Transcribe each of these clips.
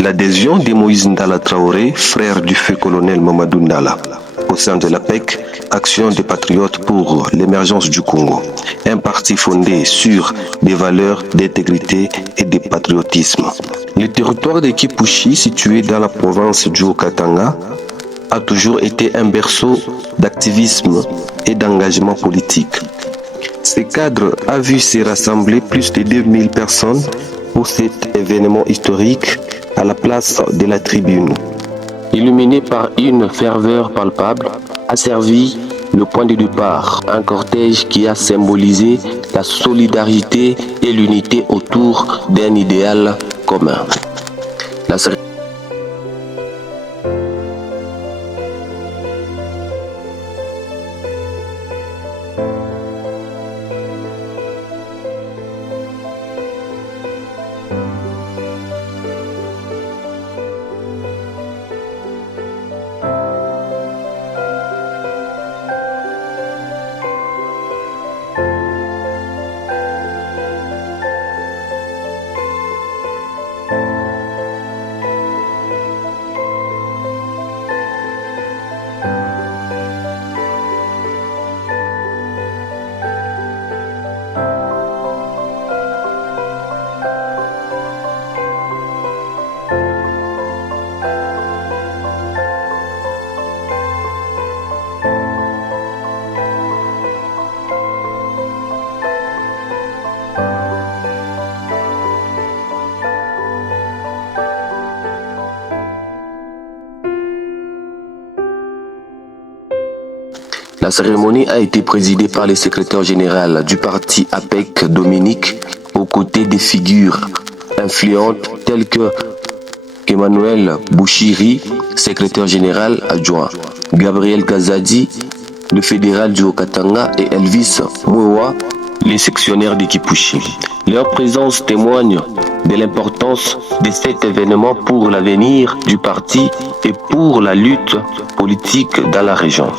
L'adhésion de Moïse Ndala Traoré, frère du feu colonel Mamadou Ndala, au sein de l'APEC, Action des patriotes pour l'émergence du Congo, un parti fondé sur des valeurs d'intégrité et de patriotisme. Le territoire de Kipushi, situé dans la province du Haut-Katanga, a toujours été un berceau d'activisme et d'engagement politique. Ce cadre a vu se rassembler plus de 2000 personnes pour cet événement historique à la place de la tribune. Illuminé par une ferveur palpable, a servi le point de départ, un cortège qui a symbolisé la solidarité et l'unité autour d'un idéal commun. La cérémonie a été présidée par le secrétaire général du parti APEC, Dominique, aux côtés des figures influentes telles que Emmanuel Bouchiri, secrétaire général adjoint, Gabriel Kazadi, le fédéral du Haut-Katanga, et Elvis Mwewa, les sectionnaires de Kipushi. Leur présence témoigne de l'importance de cet événement pour l'avenir du parti et pour la lutte politique dans la région.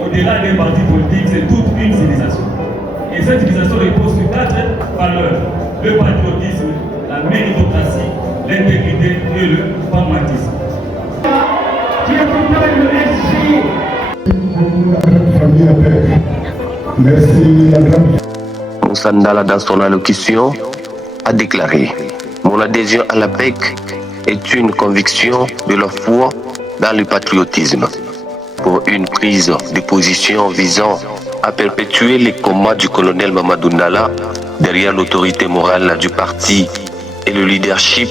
Au-delà des partis politiques, c'est toute une civilisation. Et cette civilisation repose sur 4 valeurs: le patriotisme, la méritocratie, l'intégrité et le pragmatisme. Qui accompagne le SG. Merci. Moussa Ndala, dans son allocution, a déclaré: mon adhésion à l'APEC est une conviction de la foi dans le patriotisme, pour une prise de position visant à perpétuer les combats du colonel Mamadou Ndala derrière l'autorité morale du parti et le leadership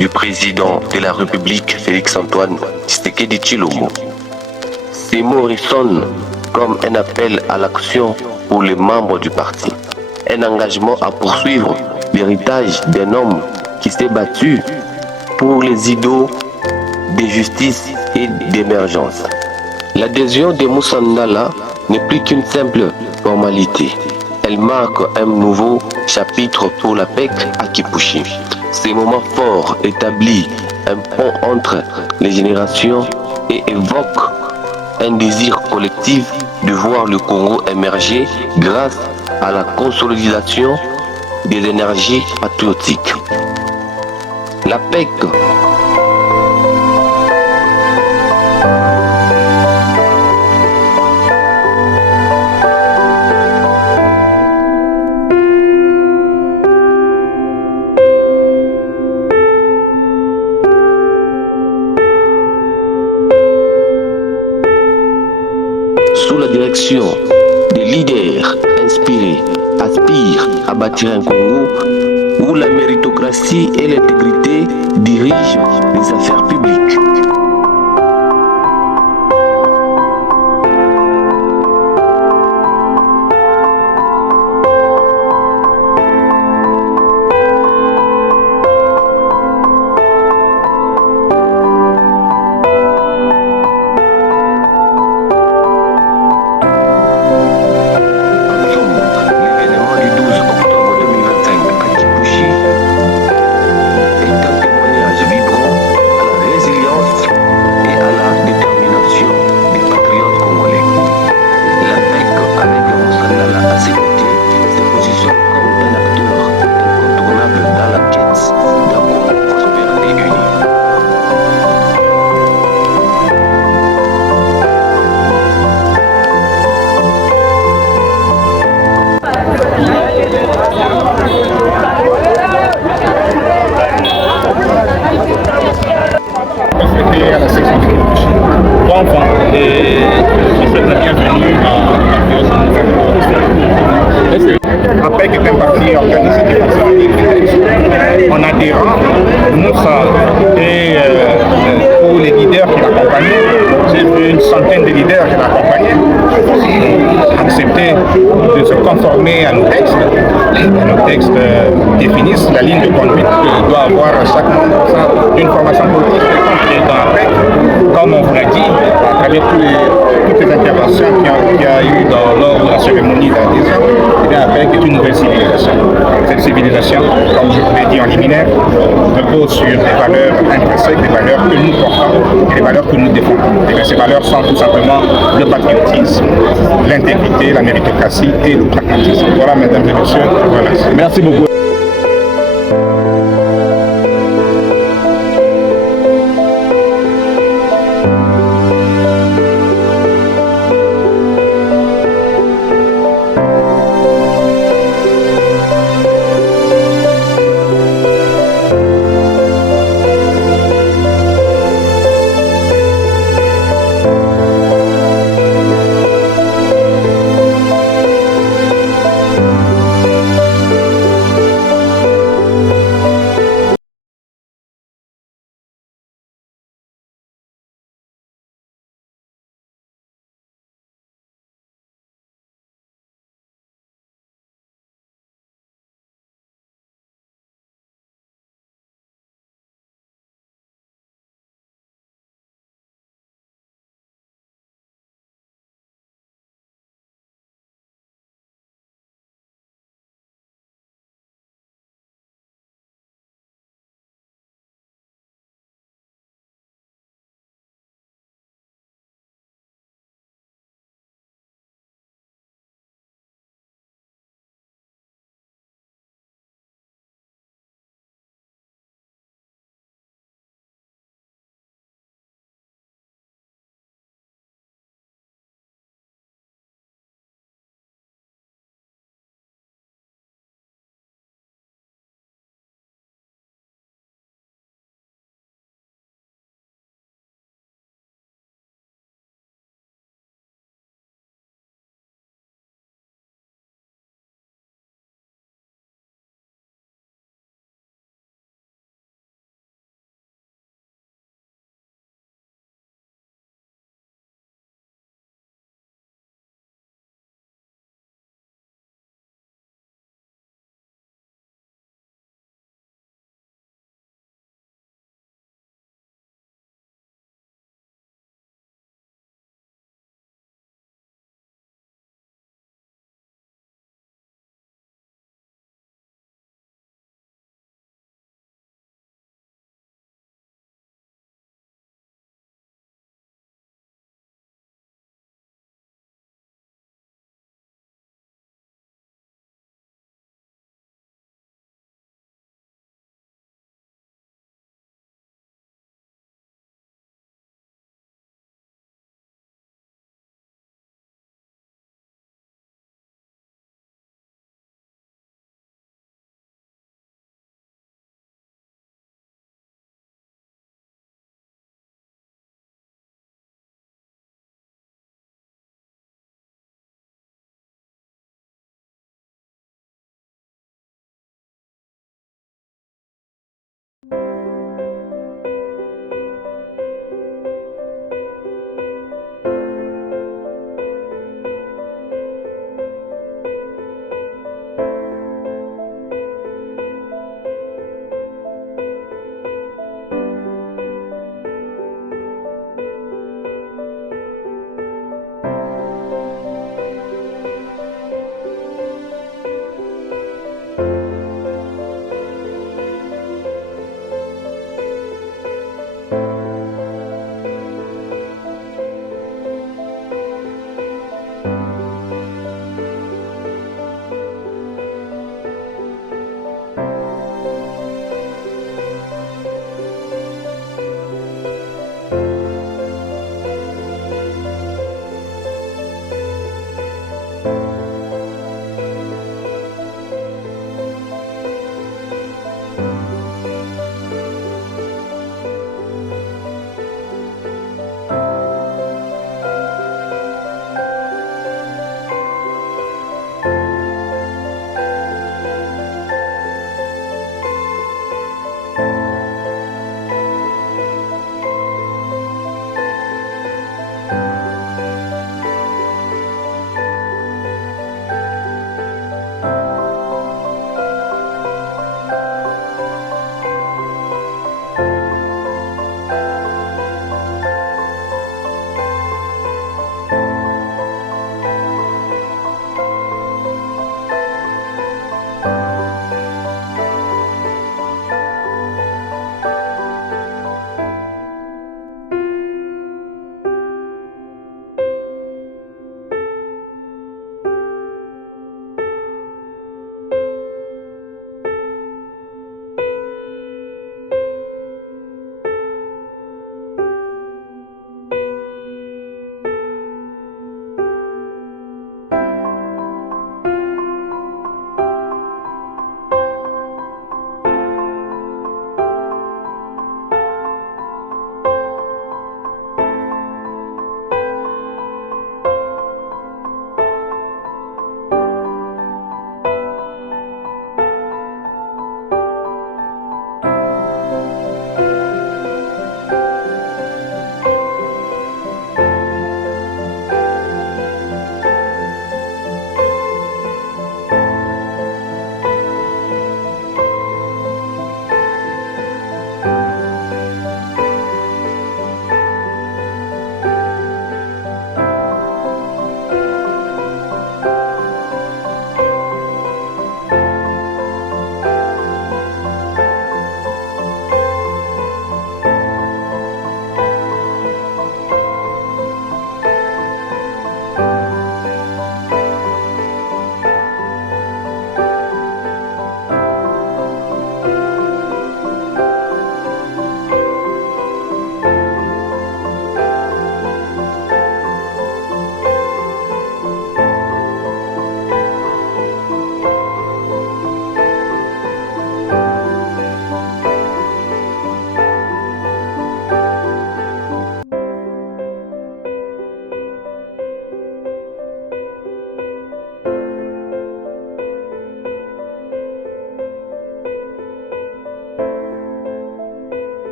du président de la République, Félix-Antoine Tshisekedi Tshilombo. Ces mots résonnent comme un appel à l'action pour les membres du parti, un engagement à poursuivre l'héritage d'un homme qui s'est battu pour les idéaux de justice et d'émergence. L'adhésion de Moussa Ndala n'est plus qu'une simple formalité. Elle marque un nouveau chapitre pour l'APEC à Kipushi. Ce moment fort établit un pont entre les générations et évoque un désir collectif de voir le Congo émerger grâce à la consolidation des énergies patriotiques. La PEC sous la direction des leaders inspirés aspirent à bâtir un Congo où la méritocratie et l'intégrité dirigent les affaires publiques. À la section de Kouchi. Bon enfant, et je souhaite la bienvenue à APEC est un parti organisé en adhérant, Moussa et pour les leaders qui l'accompagnaient, j'ai vu une centaine de leaders qui l'accompagnaient, accepter de se conformer à nos textes. Nos textes définissent la ligne de conduite que doit avoir chaque membre d'une formation politique dans APEC, comme on vous l'a dit, à travers toutes les interventions qu'il y a eu lors de la cérémonie d'adhésion, APEC est une nouvelle civilisation. Cette civilisation, comme je vous l'ai dit en liminaire, repose sur des valeurs intrinsèques, des valeurs que nous portons et des valeurs que nous défendons. Et ces valeurs sont tout simplement le patriotisme, l'intégrité, la méritocratie et le pragmatisme. Voilà, mesdames et messieurs, voilà. Merci beaucoup.